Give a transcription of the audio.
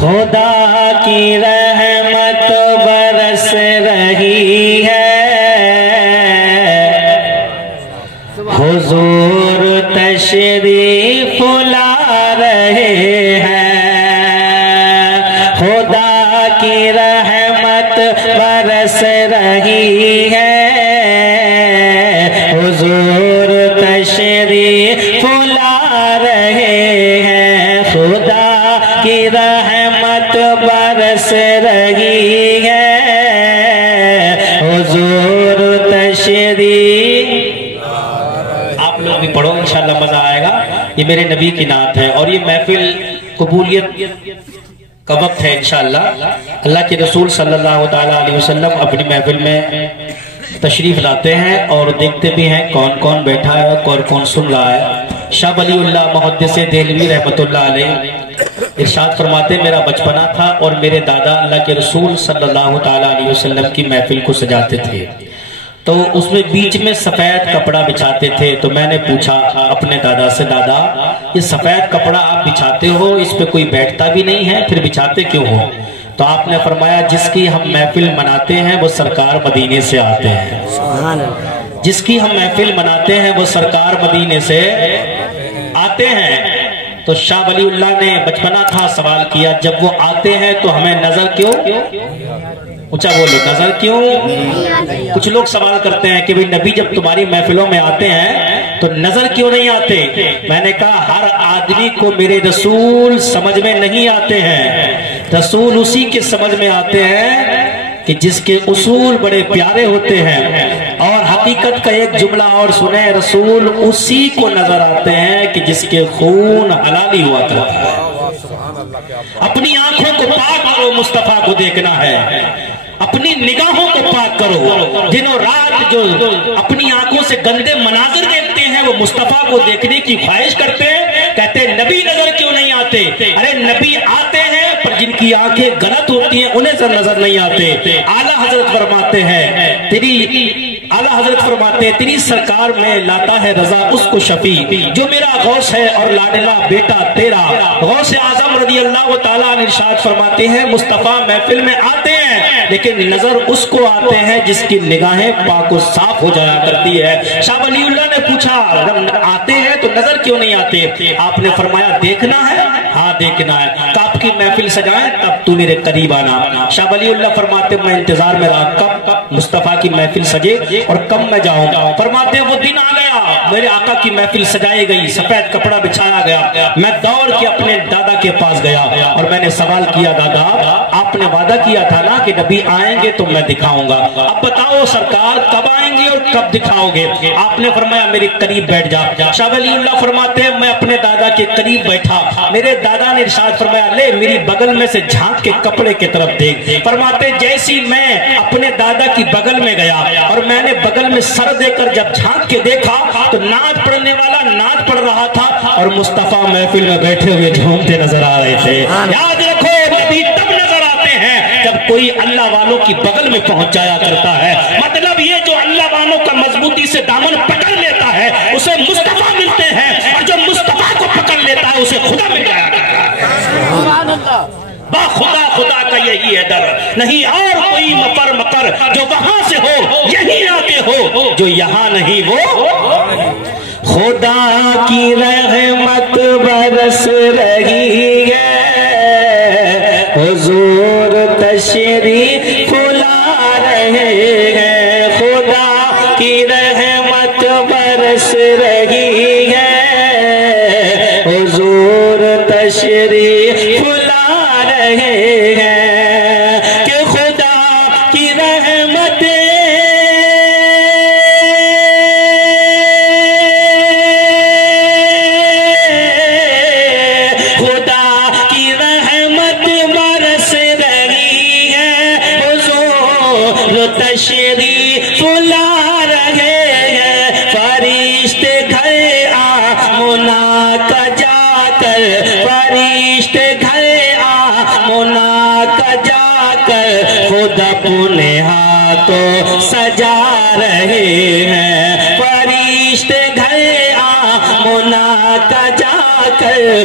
خدا کی رحمت برس رہی ہے، حضور تشریف لا رہے ہیں، خدا کی رحمت برس رہی ہے، حضور تشریف لا رہے ہیں، خدا کی رحمت برس رہی ہے، حضور تشریف۔ آپ لوگ بھی پڑھو انشاءاللہ مزہ آئے گا۔ یہ میرے نبی کی نعت ہے اور یہ محفل قبولیت کا وقت ہے انشاءاللہ۔ اللہ کے رسول صلی اللہ علیہ وسلم اپنی محفل میں تشریف لاتے ہیں اور دیکھتے بھی ہیں کون کون بیٹھا ہے، کون کون سن رہا ہے۔ شاہ ولی اللہ محدث دہلوی رحمت اللہ علیہ ارشاد فرماتے میرا بچپنا تھا اور میرے دادا اللہ کے رسول صلی اللہ علیہ وسلم کی محفل کو سجاتے تھے، تو اس میں بیچ میں سفید کپڑا بچھاتے تھے۔ تو میں نے پوچھا اپنے دادا سے، دادا یہ سفید کپڑا آپ بچھاتے ہو، اس پہ کوئی بیٹھتا بھی نہیں ہے، پھر بچھاتے کیوں ہو؟ تو آپ نے فرمایا جس کی ہم محفل مناتے ہیں وہ سرکار مدینے سے آتے ہیں، جس کی ہم محفل مناتے ہیں وہ سرکار مدینے سے آتے ہیں۔ تو شاہ ولی اللہ نے بچپنا تھا سوال کیا جب وہ آتے ہیں تو ہمیں نظر کیوں؟ اونچا بولو، نظر کیوں؟ کچھ لوگ سوال کرتے ہیں کہ نبی جب تمہاری محفلوں میں آتے ہیں تو نظر کیوں نہیں آتے؟ میں نے کہا ہر آدمی کو میرے رسول سمجھ میں نہیں آتے ہیں، رسول اسی کے سمجھ میں آتے ہیں کہ جس کے اصول بڑے پیارے ہوتے ہیں۔ اور حقیقت کا ایک جملہ اور سنیں، رسول اسی کو نظر آتے ہیں کہ جس کے خون حلالی ہوا کرتا ہے۔ اپنی آنکھوں کو پاک کرو، مصطفیٰ کو دیکھنا ہے، اپنی نگاہوں کو پاک کرو۔ دن و رات جو اپنی آنکھوں سے گندے مناظر دیکھتے ہیں وہ مصطفیٰ کو دیکھنے کی خواہش کرتے ہیں، کہتے ہیں نبی نظر کیوں نہیں آتے؟ ارے نبی آتے ہیں پر جن کی آنکھیں غلط ہوتی ہیں انہیں سب نظر نہیں آتے۔ اعلیٰ حضرت فرماتے ہیں تیری سرکار میں لاتا ہے رضا اس کو شفیع جو میرا غوث ہے اور لاڈلا بیٹا تیرا۔ غوث اعظم رضی اللہ تعالیٰ عنہ ارشاد فرماتے ہیں مصطفیٰ محفل میں آتے ہیں لیکن نظر اس کو آتے ہیں جس کی نگاہیں پاک و صاف ہو جایا کرتی ہے۔ شاہ ولی اللہ نے پوچھا آتے ہیں تو نظر کیوں نہیں آتے؟ آپ نے فرمایا دیکھنا ہے؟ ہاں دیکھنا ہے۔ کعب کی محفل سجائیں تب تو میرے قریب آنا۔ شاہ ولی اللہ فرماتے میں انتظار میں رہا کب مصطفیٰ کی محفل سجے اور کب میں جاؤں گا۔ فرماتے وہ دن آ گیا، میرے آقا کی محفل سجائی گئی، سفید کپڑا بچھایا گیا، میں دوڑ کے اپنے دادا کے پاس گیا اور میں نے سوال کیا دادا آپ نے وعدہ کیا تھا نا کہ نبی آئیں گے تو میں دکھاؤں گا، اب بتاؤ سرکار کب آئیں گے اور کب دکھاؤ گے؟ آپ نے فرمایا میرے قریب بیٹھ جا۔ شاہ ولی اللہ فرماتے ہیں میں اپنے دادا کے قریب بیٹھا، میرے دادا نے ارشاد فرمایا لے میری بغل میں سے جھانک کے کپڑے کی طرف دیکھ۔ فرماتے جیسی میں اپنے دادا کی بغل میں گیا اور میں نے بغل میں سر دے کر جب جھانک کے دیکھا تو نعت پڑھنے والا نعت پڑھ رہا تھا اور مصطفیٰ محفل میں بیٹھے ہوئے جھومتے نظر آ رہے تھے۔ یاد رکھو نبی تب نظر آتے ہیں جب کوئی اللہ والوں کی بغل میں پہنچ جایا کرتا ہے۔ مطلب یہ جو اللہ والوں کا مضبوطی سے دامن پکڑ لیتا ہے اسے مصطفیٰ ملتے ہیں اور جو مصطفیٰ کو پکڑ لیتا ہے اسے خدا مل جایا کرتا ہے۔ با خدا خدا کا یہی ہے در، نہیں اور کوئی مفر مکر جو وہاں سے ہو یہی آتے ہو جو یہاں نہیں وہ۔ خدا کی رحمت برس رہی ہے، حضور تشریف لا رہے ہیں، خدا کی رحمت برس رہی ہے، حضور تشریف لا رہے ہیں کہ خدا کی رحمت تشریف لا رہے ہیں، فرشتے گھر آمنا کا جا کر، فرشتے گھر آمنا کا جا کر خود اپنے ہاتھوں سجا رہے ہیں، فرشتے گھر آمنا کا جا کر